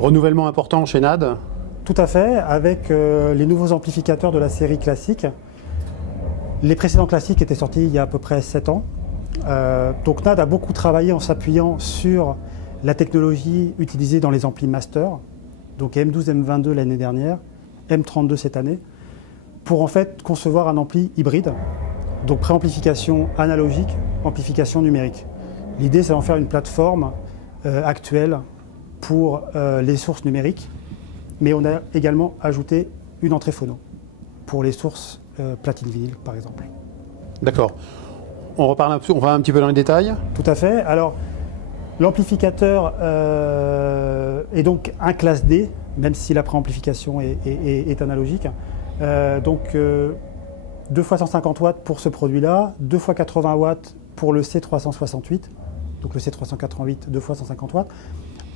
Renouvellement important chez NAD. Tout à fait, avec les nouveaux amplificateurs de la série classique. Les précédents classiques étaient sortis il y a à peu près 7 ans. Donc NAD a beaucoup travaillé en s'appuyant sur la technologie utilisée dans les amplis master, donc M12, M22 l'année dernière, M32 cette année, pour en fait concevoir un ampli hybride, donc préamplification analogique, amplification numérique. L'idée, c'est d'en faire une plateforme actuelle pour les sources numériques, mais on a également ajouté une entrée phono pour les sources platine vinyle, par exemple. D'accord. On va un petit peu dans les détails. Tout à fait. Alors, l'amplificateur est donc un classe D, même si la préamplification est analogique. Donc, 2 fois 150 watts pour ce produit-là, 2 fois 80 watts pour le C368, donc le C388, 2 fois 150 watts.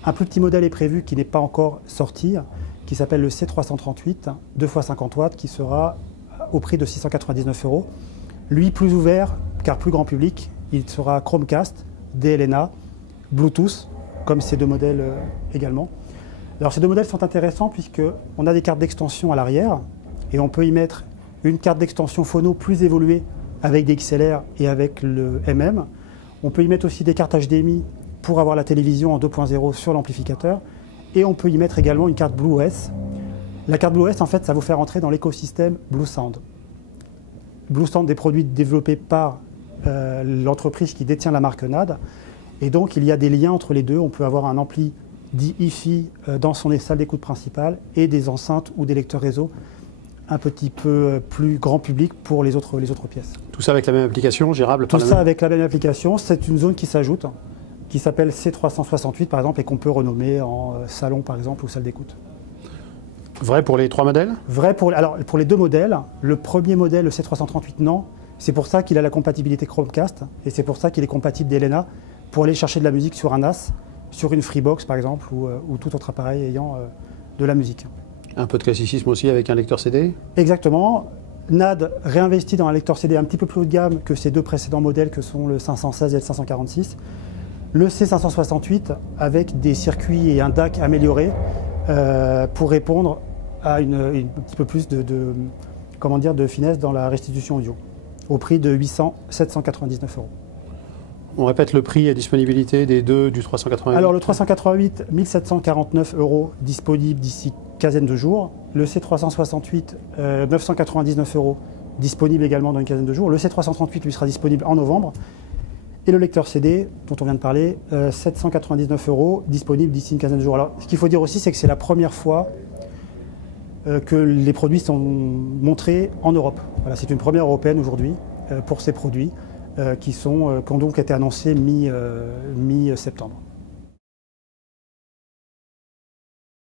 Un plus petit modèle est prévu qui n'est pas encore sorti, qui s'appelle le C338, 2 fois 50 watts, qui sera au prix de 699 €. Lui, plus ouvert, car plus grand public, il sera Chromecast, DLNA, Bluetooth, comme ces deux modèles également. Alors ces deux modèles sont intéressants puisqu'on a des cartes d'extension à l'arrière et on peut y mettre une carte d'extension phono plus évoluée avec des XLR et avec le MM. On peut y mettre aussi des cartes HDMI pour avoir la télévision en 2.0 sur l'amplificateur et on peut y mettre également une carte BlueOS. La carte BlueOS, en fait, ça va vous faire entrer dans l'écosystème BlueSound. BlueSound est produit développé par l'entreprise qui détient la marque NAD. Et donc, il y a des liens entre les deux. On peut avoir un ampli dit hi-fi dans son salle d'écoute principale et des enceintes ou des lecteurs réseau un petit peu plus grand public pour les autres pièces. Tout ça avec la même application, gérable par la même... Tout ça avec la même application. C'est une zone qui s'ajoute, qui s'appelle C368 par exemple, et qu'on peut renommer en salon par exemple ou salle d'écoute. Vrai pour les 3 modèles? Vrai pour les 2 modèles. Le premier modèle, le C338, non. C'est pour ça qu'il a la compatibilité Chromecast et c'est pour ça qu'il est compatible DLNA pour aller chercher de la musique sur un NAS, sur une Freebox par exemple ou tout autre appareil ayant de la musique. Un peu de classicisme aussi avec un lecteur CD? Exactement. NAD réinvestit dans un lecteur CD un petit peu plus haut de gamme que ses 2 précédents modèles que sont le 516 et le 546. Le C568 avec des circuits et un DAC améliorés pour répondre à un petit peu plus de finesse dans la restitution audio, au prix de 799 €. On répète le prix et disponibilité des deux du 388. Alors le 388, 1749 € disponible d'ici quinzaine de jours. Le C368, 999 € disponible également dans une quinzaine de jours. Le C338 lui sera disponible en novembre. Et le lecteur CD, dont on vient de parler, 799 € disponible d'ici une quinzaine de jours. Alors ce qu'il faut dire aussi, c'est que c'est la première fois que les produits sont montrés en Europe. Voilà, c'est une première européenne aujourd'hui pour ces produits qui ont donc été annoncés mi-septembre.